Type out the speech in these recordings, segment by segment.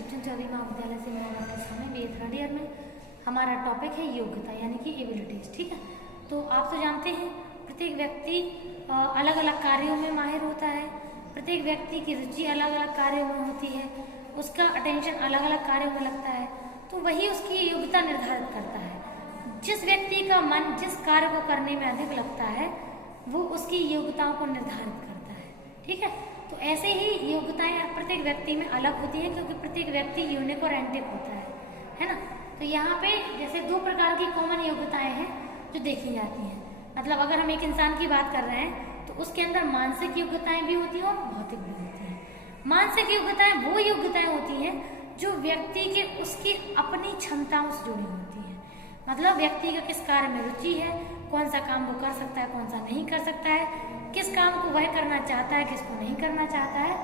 दीपचंद चौधरी महाविद्यालय से मैं समय बी थर्ड ईयर में। हमारा टॉपिक है योग्यता यानी कि एबिलिटीज। ठीक है, तो आप तो जानते हैं प्रत्येक व्यक्ति अलग अलग कार्यों में माहिर होता है। प्रत्येक व्यक्ति की रुचि अलग अलग कार्यों में होती है, उसका अटेंशन अलग अलग कार्यों में लगता है, तो वही उसकी योग्यता निर्धारित करता है। जिस व्यक्ति का मन जिस कार्य को करने में अधिक लगता है वो उसकी योग्यताओं को निर्धारित करता है। ठीक है, तो ऐसे ही योग्यताएं प्रत्येक व्यक्ति में अलग होती हैं क्योंकि प्रत्येक व्यक्ति यूनिक और एंटिक होता है ना। तो यहाँ पे जैसे दो प्रकार की कॉमन योग्यताएं हैं जो देखी जाती हैं। मतलब अगर हम एक इंसान की बात कर रहे हैं तो उसके अंदर मानसिक योग्यताएं भी होती हैं और भौतिक भी होती हैं। मानसिक योग्यताएं वो योग्यताएं होती हैं जो व्यक्ति के उसकी अपनी क्षमताओं से जुड़ी होती हैं। मतलब व्यक्ति का किस कार्य में रुचि है, कौन सा काम वो कर सकता है, कौन सा नहीं कर सकता है, किस काम को वह करना चाहता है, किसको नहीं करना चाहता है,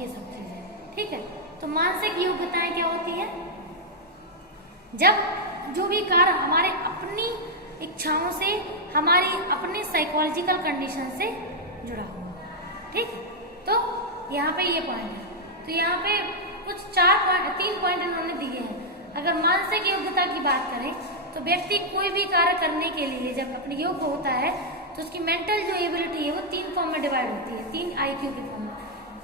ये सब चीजें। ठीक है, तो मानसिक योग्यताएं क्या होती हैं? जब जो भी कार्य हमारे अपनी इच्छाओं से, हमारी अपनी साइकोलॉजिकल कंडीशन से जुड़ा हुआ। ठीक, तो यहाँ पे ये पॉइंट है। तो यहाँ पे कुछ 3 पॉइंट इन्होंने दिए हैं। अगर मानसिक योग्यता की बात करें तो व्यक्ति कोई भी कार्य करने के लिए जब अपने योग्य होता है तो उसकी मेंटल जो एबिलिटी है वो 3 फॉर्म में डिवाइड होती है, 3 IQ के फॉर्म में।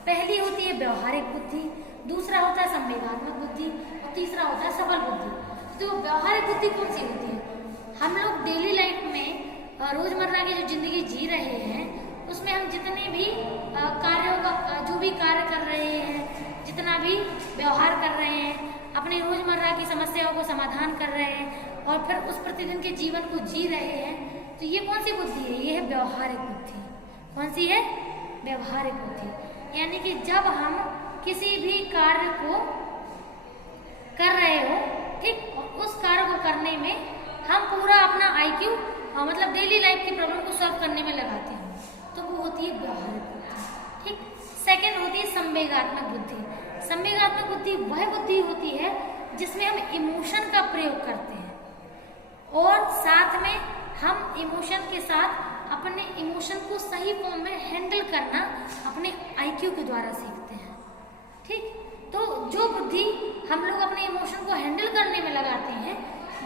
पहली होती है व्यवहारिक बुद्धि, दूसरा होता है संवेगात्मक बुद्धि और तीसरा होता है सबल बुद्धि। तो व्यवहारिक बुद्धि कौन सी होती है? हम लोग डेली लाइफ में रोजमर्रा की जो जिंदगी जी रहे हैं उसमें हम जितने भी कार्यों का जो भी कार्य कर रहे हैं, जितना भी व्यवहार कर रहे हैं, अपने रोजमर्रा की समस्याओं को समाधान कर रहे हैं और फिर उस प्रतिदिन के जीवन को जी रहे हैं, तो ये कौन सी बुद्धि है? ये है व्यवहारिक बुद्धि। कौन सी है? व्यवहारिक बुद्धि। यानी कि जब हम किसी भी कार्य को कर रहे हो, ठीक, और उस कार्य को करने में हम पूरा अपना IQ मतलब डेली लाइफ की प्रॉब्लम को सॉल्व करने में लगाते हैं, तो वो होती है व्यवहारिक बुद्धि। ठीक, सेकंड होती है संवेगात्मक बुद्धि। संवेगात्मक बुद्धि वह बुद्धि होती है जिसमें हम इमोशन का प्रयोग करते हैं और साथ में हम इमोशन के साथ अपने इमोशन को सही फॉर्म में हैंडल करना अपने IQ के द्वारा सीखते हैं। ठीक, तो जो बुद्धि हम लोग अपने इमोशन को हैंडल करने में लगाते हैं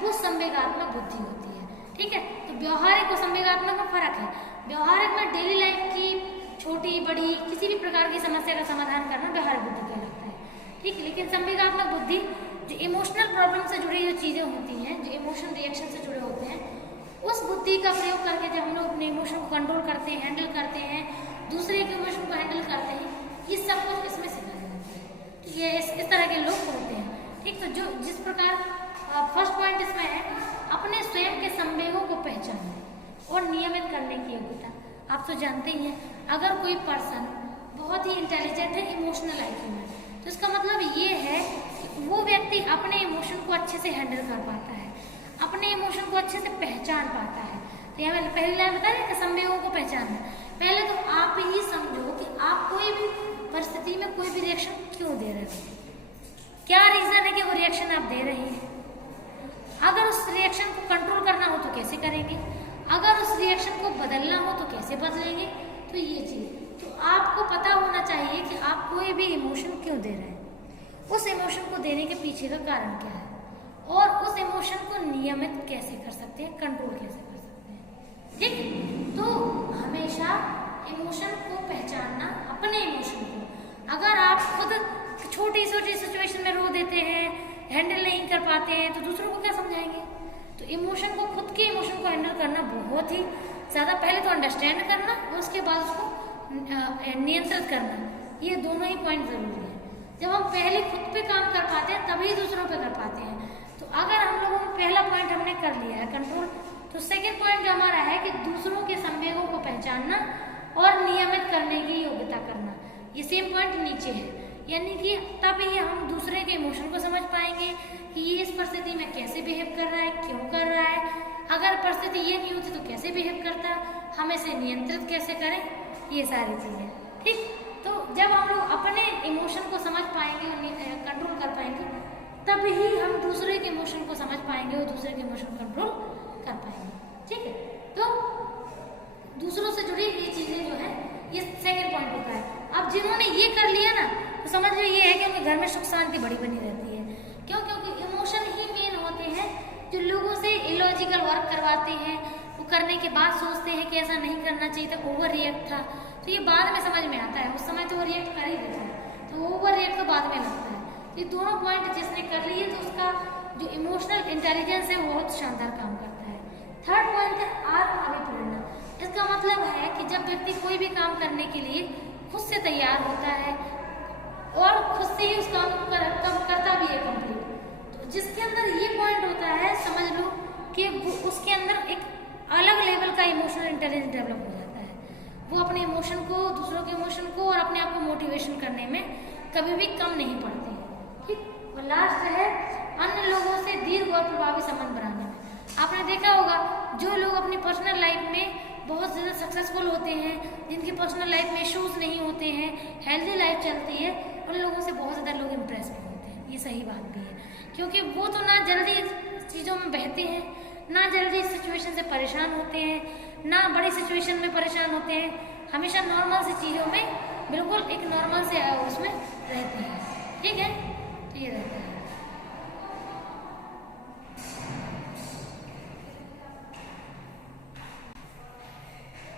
वो संवेगात्मक बुद्धि होती है। ठीक है, तो व्यवहारिक और संवेगात्मक में फर्क है। व्यवहारिक में डेली लाइफ की छोटी बड़ी किसी भी प्रकार की समस्या का समाधान करना व्यवहारिक बुद्धि कहलाता है। ठीक, लेकिन संवेगात्मक बुद्धि जो इमोशनल प्रॉब्लम से जुड़ी जो चीजें होती हैं, जो इमोशन रिएक्शन से जुड़े होते हैं, उस बुद्धि का प्रयोग करके जब हम लोग अपने इमोशन को कंट्रोल करते हैं, हैंडल करते हैं, दूसरे के इमोशन को हैंडल करते हैं, ये सब कुछ इसमें सिखाया जाता है। तो ये इस तरह के लोग होते हैं। ठीक, तो जो जिस प्रकार फर्स्ट पॉइंट इसमें है अपने स्वयं के संवेगों को पहचानने और नियमित करने की योग्यता। आप तो जानते ही हैं अगर कोई पर्सन बहुत ही इंटेलिजेंट है इमोशनल IQ में, तो इसका मतलब ये है कि वो व्यक्ति अपने इमोशन को अच्छे से हैंडल कर पाता है, अपने इमोशन को अच्छे से पहचान पाता है। तो यहाँ पहली लाइन बताया कि संवेगों को पहचानना। पहले तो आप ही समझो कि आप कोई भी परिस्थिति में कोई भी रिएक्शन क्यों दे रहे हो, क्या रीजन है कि वो रिएक्शन आप दे रहे हैं। अगर उस रिएक्शन को कंट्रोल करना हो तो कैसे करेंगे, अगर उस रिएक्शन को बदलना हो तो कैसे बदलेंगे। तो ये चीज तो आपको पता होना चाहिए कि आप कोई भी इमोशन क्यों दे रहे हैं, उस इमोशन को देने के पीछे का कारण क्या है और उस इमोशन को नियमित कैसे कर सकते हैं, कंट्रोल कैसे कर सकते हैं। ठीक, तो हमेशा इमोशन को पहचानना, अपने इमोशन को। अगर आप खुद छोटी छोटी सिचुएशन में रो देते हैं, हैंडल नहीं कर पाते हैं, तो दूसरों को क्या समझाएंगे। तो इमोशन को, खुद के इमोशन को हैंडल करना बहुत ही ज्यादा, पहले तो अंडरस्टैंड करना और उसके बाद उसको नियंत्रित करना, ये दोनों ही पॉइंट जरूरी है। जब हम पहले खुद पे काम कर पाते हैं तभी दूसरों पे कर पाते हैं। तो अगर हम लोगों ने पहला पॉइंट हमने कर लिया है कंट्रोल, तो सेकंड पॉइंट जो हमारा है कि दूसरों के संवेगों को पहचानना और नियमित करने की योग्यता करना। ये सेम पॉइंट नीचे है, यानी कि तभी हम दूसरे के इमोशन को समझ पाएंगे कि ये इस परिस्थिति में कैसे बिहेव कर रहा है, क्यों कर रहा है, अगर परिस्थिति ये नहीं होती तो कैसे बिहेव करता, हम इसे नियंत्रित कैसे करें, ये सारी चीजें। ठीक, तो जब हम लोग अपने इमोशन को समझ पाएंगे और कंट्रोल कर पाएंगे तभी हम दूसरे के इमोशन को समझ पाएंगे और दूसरे के इमोशन कंट्रोल कर पाएंगे। ठीक है, तो दूसरों से जुड़ी ये चीजें जो है ये सेकंड पॉइंट होता है। अब जिन्होंने ये कर लिया ना तो समझ लो ये है कि उनके घर में सुख शांति बड़ी बनी रहती है। क्यों? क्योंकि इमोशन ही मेन होते हैं जो लोगों से इलॉजिकल वर्क करवाते हैं। वो करने के बाद सोचते हैं कि ऐसा नहीं करना चाहिए था, ओवर रिएक्ट था। तो ये बाद में समझ में आता है, उस समय तो वो रिएक्ट कर ही देता है, तो ओवर रिएक्ट तो बाद में लगता है। तो ये दोनों पॉइंट जिसने कर लिए तो उसका जो इमोशनल इंटेलिजेंस है वो बहुत शानदार काम करता है। थर्ड पॉइंट है आत्म अभिप्रेरणा। इसका मतलब है कि जब व्यक्ति कोई भी काम करने के लिए खुद से तैयार होता है और खुद से ही उस काम को करता भी है कंप्लीट, तो जिसके अंदर ये पॉइंट होता है, समझ लो कि उसके अंदर एक अलग लेवल का इमोशनल इंटेलिजेंस डेवलप हो जाता है। वो अपने इमोशन को, दूसरों के इमोशन को और अपने आप को मोटिवेशन करने में कभी भी कम नहीं पड़ते हैं। ठीक। और लास्ट है अन्य लोगों से दीर्घ और प्रभावी संबंध बनाने में। आपने देखा होगा जो लोग अपनी पर्सनल लाइफ में बहुत ज़्यादा सक्सेसफुल होते हैं, जिनकी पर्सनल लाइफ में इश्यूज नहीं होते हैं, हेल्दी लाइफ चलती है, उन लोगों से बहुत ज़्यादा लोग इम्प्रेस भी होते हैं। ये सही बात भी है, क्योंकि वो तो ना जल्दी चीज़ों में बहते हैं, ना जल्दी सिचुएशन से परेशान होते हैं, ना बड़ी सिचुएशन में परेशान होते हैं, हमेशा नॉर्मल सी चीज़ों में बिल्कुल एक नॉर्मल से उसमें रहते हैं। ठीक है, तो ये रहता है।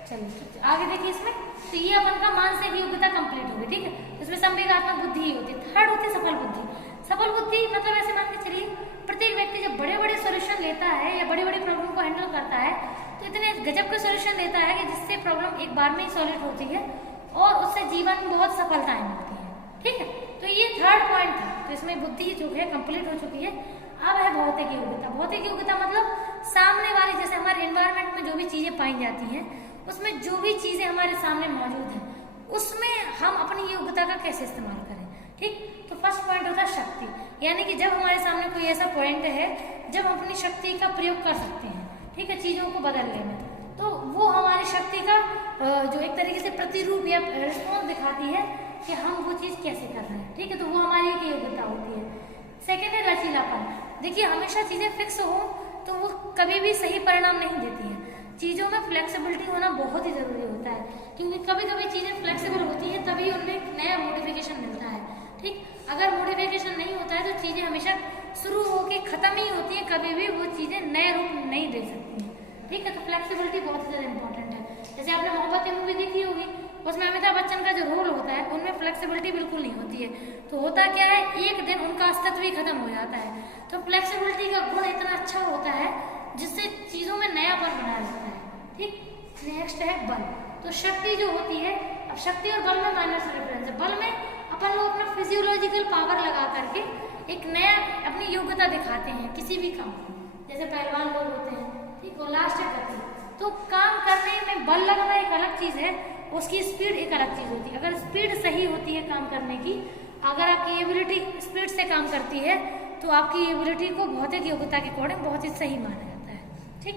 चलिए आगे देखिए इसमें, तो ये अपन का मानसिक योग्यता कंप्लीट होगी। ठीक है, इसमें संवेगात्मक बुद्धि ही होती है। थर्ड होती है सफल बुद्धि। सफल बुद्धि मतलब ऐसे मान के चलिए प्रत्येक व्यक्ति जब बड़े बड़े सॉल्यूशन लेता है या बड़े बड़े प्रॉब्लम को हैंडल करता है तो इतने गजब के सॉल्यूशन लेता है कि जिससे प्रॉब्लम एक बार में ही सॉल्व होती है और उससे जीवन में बहुत सफलताएं मिलती है। ठीक है, तो ये थर्ड पॉइंट था। तो इसमें बुद्धि जो है कंप्लीट हो चुकी है। अब है भौतिक योग्यता। भौतिक योग्यता मतलब सामने वाली, जैसे हमारे एनवायरमेंट में जो भी चीजें पाई जाती हैं उसमें जो भी चीजें हमारे सामने मौजूद हैं उसमें हम अपनी योग्यता का कैसे इस्तेमाल करें। ठीक, तो फर्स्ट पॉइंट होता है शक्ति, यानी कि जब हमारे सामने कोई ऐसा पॉइंट है जब हम अपनी शक्ति का प्रयोग कर सकते हैं, ठीक है, चीजों को बदलने में, तो वो हमारी शक्ति का जो एक तरीके से प्रतिरूप या रिस्पॉन्स दिखाती है कि हम वो चीज कैसे कर रहे हैं। ठीक है, तो वो हमारी एक योग्यता होती है। सेकेंड है लचीलापन। देखिए हमेशा चीजें फिक्स हो तो वो कभी भी सही परिणाम नहीं देती है। चीज़ों में फ्लेक्सिबिलिटी होना बहुत ही ज़रूरी होता है, क्योंकि कभी कभी चीज़ें फ्लेक्सिबल होती हैं तभी उनमें एक नया मोटिफिकेशन मिलता है। ठीक, अगर मोटिफिकेशन नहीं होता है तो चीज़ें हमेशा शुरू होके ख़त्म ही होती हैं, कभी भी वो चीज़ें नए रूप नहीं दे सकती हैं। ठीक है, तो फ्लेक्सिबिलिटी बहुत ज़्यादा इंपॉर्टेंट है। जैसे आपने मोहब्बत की मूवी देखी होगी, उसमें अमिताभ बच्चन का जो रोल होता है उनमें फ्लेक्सिबिलिटी बिल्कुल नहीं होती है। तो होता क्या है, एक दिन उनका अस्तित्व ही खत्म हो जाता है। तो फ्लेक्सिबिलिटी का गुण इतना अच्छा होता है जिससे चीज़ों में नयापन बना रहता है। ठीक, नेक्स्ट है बल। तो शक्ति जो होती है, अब शक्ति और बल में माइनस डिफरेंस है। बल में अपन लोग अपना फिजियोलॉजिकल पावर लगा करके एक नया अपनी योग्यता दिखाते हैं किसी भी काम को, जैसे पहलवान लोग होते हैं। ठीक, और लास्ट है गति। तो काम करने में बल लगना एक अलग चीज़ है, उसकी स्पीड एक अलग चीज़ होती है। अगर स्पीड सही होती है काम करने की, अगर आपकी एबिलिटी स्पीड से काम करती है तो आपकी एबिलिटी को भौतिक योग्यता के अकॉर्डिंग बहुत ही सही माना जाता है। ठीक।